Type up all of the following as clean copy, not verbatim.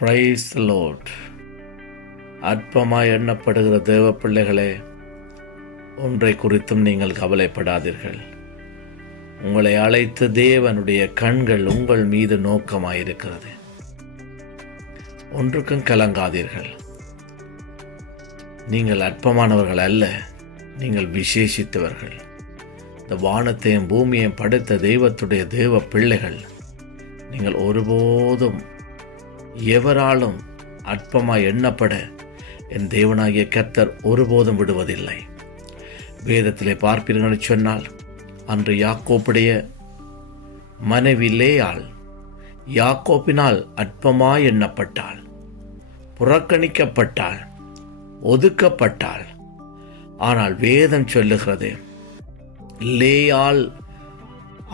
Price Lord. அற்பமாய் எண்ணப்படுகிற தேவ பிள்ளைகளே, ஒன்றை குறித்தும் நீங்கள் கவலைப்படாதீர்கள். உங்களை அழைத்த தேவனுடைய கண்கள் உங்கள் மீது நோக்கமாயிருக்கிறது. ஒன்றுக்கும் கலங்காதீர்கள். நீங்கள் அற்பமானவர்கள் அல்ல, நீங்கள் விசேஷித்தவர்கள். இந்த வானத்தையும் பூமியையும் படைத்த தெய்வத்துடைய தேவ பிள்ளைகள். நீங்கள் ஒருபோதும் எவராலும் அற்பமாய் எண்ணப்பட என் தேவனாகிய கர்த்தர் ஒருபோதும் விடுவதில்லை. வேதத்திலே பார்ப்பீர்கள் சொன்னால், அன்று யாக்கோப்புடைய மனைவி லேயாள் யாக்கோப்பினால் அற்பமாய் எண்ணப்பட்டாள், புறக்கணிக்கப்பட்டாள், ஒதுக்கப்பட்டாள். ஆனால் வேதம் சொல்லுகிறது, லேயாள்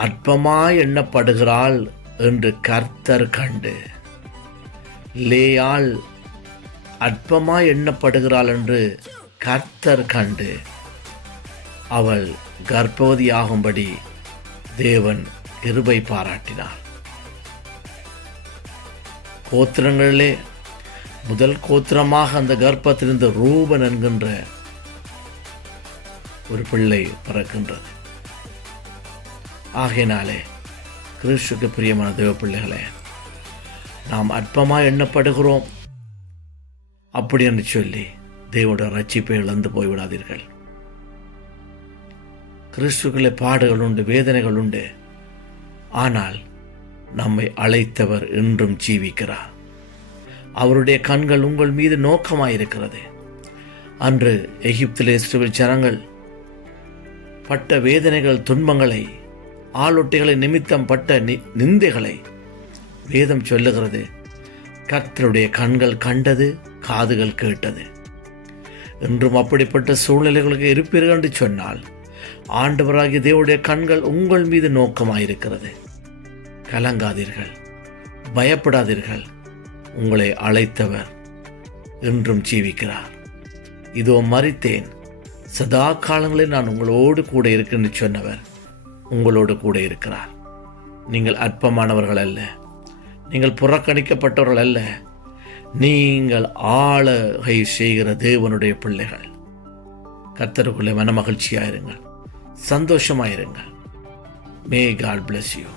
அற்பமாய் எண்ணப்படுகிறாள் என்று கர்த்தர் கண்டு, லேயாள் அற்பமாய் எண்ணப்படுகிறாள் என்று கர்த்தர் கண்டு அவள் கர்ப்பவதியாகும்படி தேவன் கிருபை பாராட்டினார். கோத்திரங்களிலே முதல் கோத்திரமாக அந்த கர்ப்பத்திலிருந்து ரூபன் என்கின்ற ஒரு பிள்ளை பிறக்கின்றது. ஆகையினாலே கிறிஸ்துவுக்கு பிரியமான தேவ பிள்ளைகளே, நாம் அற்பமாய் எண்ணப்படுகிறோம் அப்படி என்று சொல்லி தேவனுடைய ரட்சிப்பை இழந்து போய்விடாதீர்கள். கிறிஸ்துக்களே பாடுகள் உண்டு, வேதனைகள் உண்டு. ஆனால் நம்மை அழைத்தவர் இன்றும் ஜீவிக்கிறார். அவருடைய கண்கள் உங்கள் மீது நோக்கமாயிருக்கிறது. அன்று எகிப்திலே இஸ்ரவேல் ஜனங்கள் பட்ட வேதனைகள், துன்பங்களை, ஆளொட்டிகளை நிமித்தம் பட்ட நிந்தைகளை வேதம் சொல்லுகிறது, கர்த்தருடைய கண்கள் கண்டது, காதுகள் கேட்டது. இன்றும் அப்படிப்பட்ட சூழ்நிலைகளுக்கு இருப்பீர்கள் என்று சொன்னால், ஆண்டவராகிய தேவனுடைய கண்கள் உங்கள் மீது நோக்கமாயிருக்கிறது. கலங்காதீர்கள், பயப்படாதீர்கள். உங்களை அழைத்தவர் இன்றும் ஜீவிக்கிறார். இதோ மரித்தேன், சதா காலங்களில் நான் உங்களோடு கூட இருக்கேன்னு சொன்னவர் உங்களோடு கூட இருக்கிறார். நீங்கள் அற்பமானவர்கள் அல்ல, நீங்கள் புறக்கணிக்கப்பட்டவர்கள் அல்ல, நீங்கள் ஆளுகை செய்கிற தேவனுடைய பிள்ளைகள். கர்த்தருக்குள்ளே மன மகிழ்ச்சியாயிருங்கள், சந்தோஷமாயிருங்கள். May God bless you.